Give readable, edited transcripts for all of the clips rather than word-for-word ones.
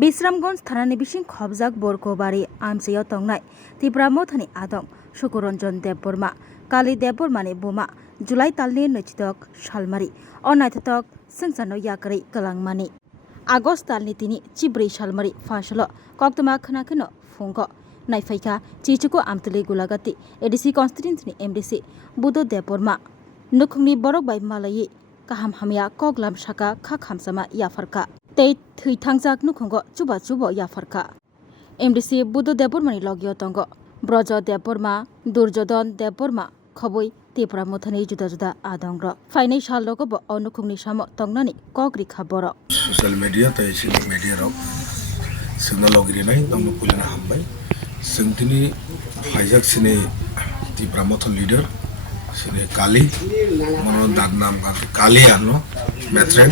Bisramgons Thanani Bishing Khobjak Borkobari Amsayo Tongnai Tipra Mothani Adong Shukuronjon Deborma Kali Debormani Buma July Talni Nuchitok Shalmari Onatatok Singsano Yakari Kalangmani Agos Talni Tini Chibri Shalmari Fashalo Koktuma Kanakino Fungo Naifaika Chichuko Amtuli Gulagati MDC Constituency MDC Budo Deborma Nukhungni Borok by Malayi Kaham Hamia Koglam Shaka Kakhamsama Yafarka Tei Thui Tangjak Nukhungo Chuba Yafarka MDC Budo Debormani Logio Tongo Brojo Deborma Durjodon Deborma Khoboi Tipra Mothani Juda Adongro Financial Logo Nukhungni Samo Tongnani Kogri Khaboro Social media tai sini media rok signal logri nai namu kulina hambai sentini hajak sini Tipra Mothon leader sini Kali mono dagnam Kali ano metren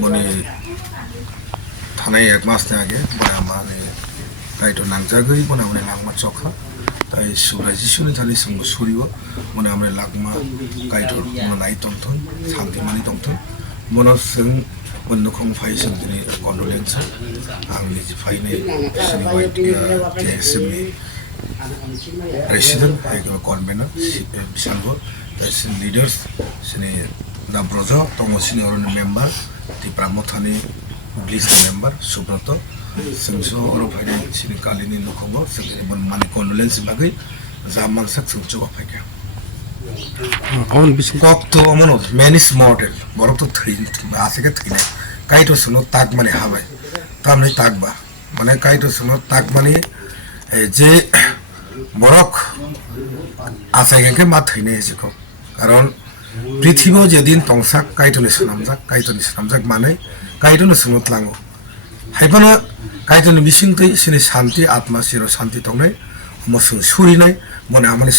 moni thanai ek mas age bora mane kaito nangjagoi bona mane langma chokha tai suraji suni thani sangbo suriwo mona amre lagma kaito monai tongton santi mani tongton mono sing Nukhung fai sini condolence angni fai ne sini white ke sini resident ego convener bisango sini leaders sini na brojo tomo sini oron member Tipra Mothani list member Subrato singso oro fai sini Kalini Nukhungo sini mon mani condolence bagai zaman sak sungcho fai ka on bisingok to mono many model borok to 3 asike 3 kaito suno tak mane habai tamne tak ba mane kaito suno tak mane je borok asai ke ma thine jiko karon prithibo jedin tongsak kaito ni sunamjak mane kaito ni suno tlango haibana kaito ni bising tei sini shanti atma siro shanti tongnai mosung suri nai mone amani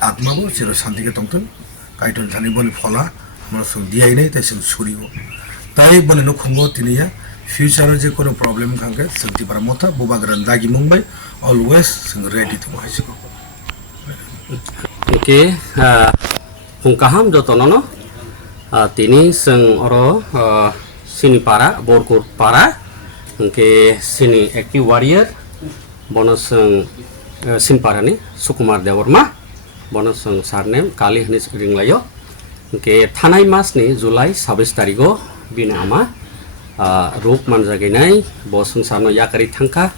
atma bo siro shanti ke tongton kaito thani boni phola mosung diai nai tai suri bo tai bone Nukhungo tinia future je kono problem khangke santi para Motha bobagran dagi Mumbai always sing ready to hajiko okay hungkaham jotonono tini sing oro sini para borkur para ke sini eki warrior bonus sin para ni Sukumar Deborma bonus sarnem Kali hnis ringlayo ke thanai mas ni July 26 tarigo bina ama rok manjaginai bosung sano yakari thangka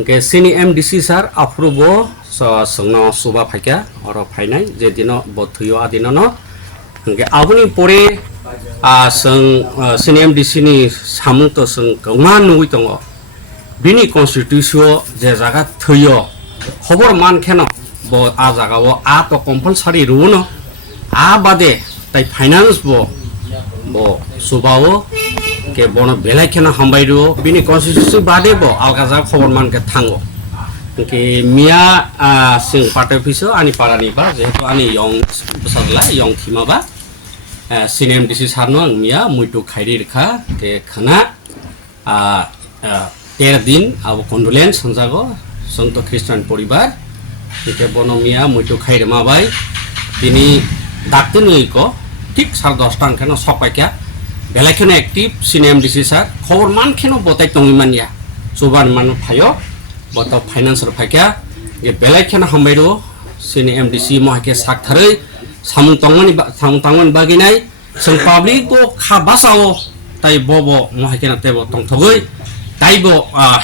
ke sini MDC sar approvo sangno suba phaika oro phainai je dino bothuyo adinono ke abuni pore sini MDC ni samung to sing kaungan nui tongo bini constitution je jaga thuyo khobor man kheno bo a jaga o a to compulsory runo a bade tai finance bo subao ke bono belai kena hambairo bini constitution bade bo algaza khobor man ke thango ke mia sing party officer ani parani ba jeto ani yong besarla yong thima ba sinem disi sarno mia muitu khairi rekha ke khana 13 din abo condolence sanjago santo christian poribar ke bono mia muitu khaire ma bai bini dakteni ko ঠিক 10:30 টান কেন সপাইকা বেলাইখনে active সিনে MDC sir খবর মান কেন বতাই টংইমানিয়া সুবান মান ফায়ো বত ফাইনান্সর ফাইকা গে বেলাইখনে হামবাইরো সিনে MDC মহাকে সাকথাरै সামুং তংমানি বাগিনাই সং পাবলিক তো খাবাসাও তাই বব মহাকে না তেব টংথগৈ তাইবো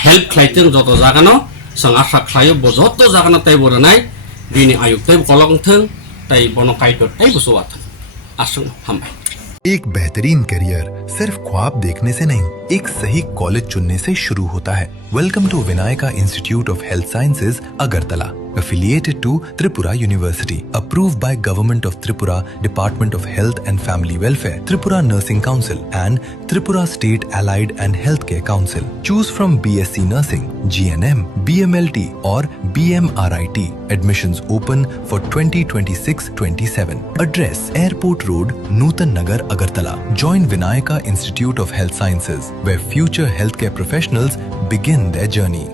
হেল্প খাইতেন যত জাগানো সং আশা খায়ো বজত জাগানো তাই বরনাই বিনি আয়ুক তাই কলংথং তাই বন কাইটো তাই বসুয়াত एक बेहतरीन करियर सिर्फ ख्वाब देखने से नहीं, एक सही कॉलेज चुनने से शुरू होता है। Welcome to Vinayaka institute of health sciences Agartala, affiliated to Tripura University, approved by Government of Tripura, Department of Health and Family Welfare, Tripura Nursing Council and Tripura State Allied and Healthcare Council. Choose from BSc Nursing, GNM, BMLT or BMRIT. Admissions open for 2026-27. Address Airport Road, Nutan Nagar, Agartala. Join Vinayaka Institute of Health Sciences, where future healthcare professionals begin their journey.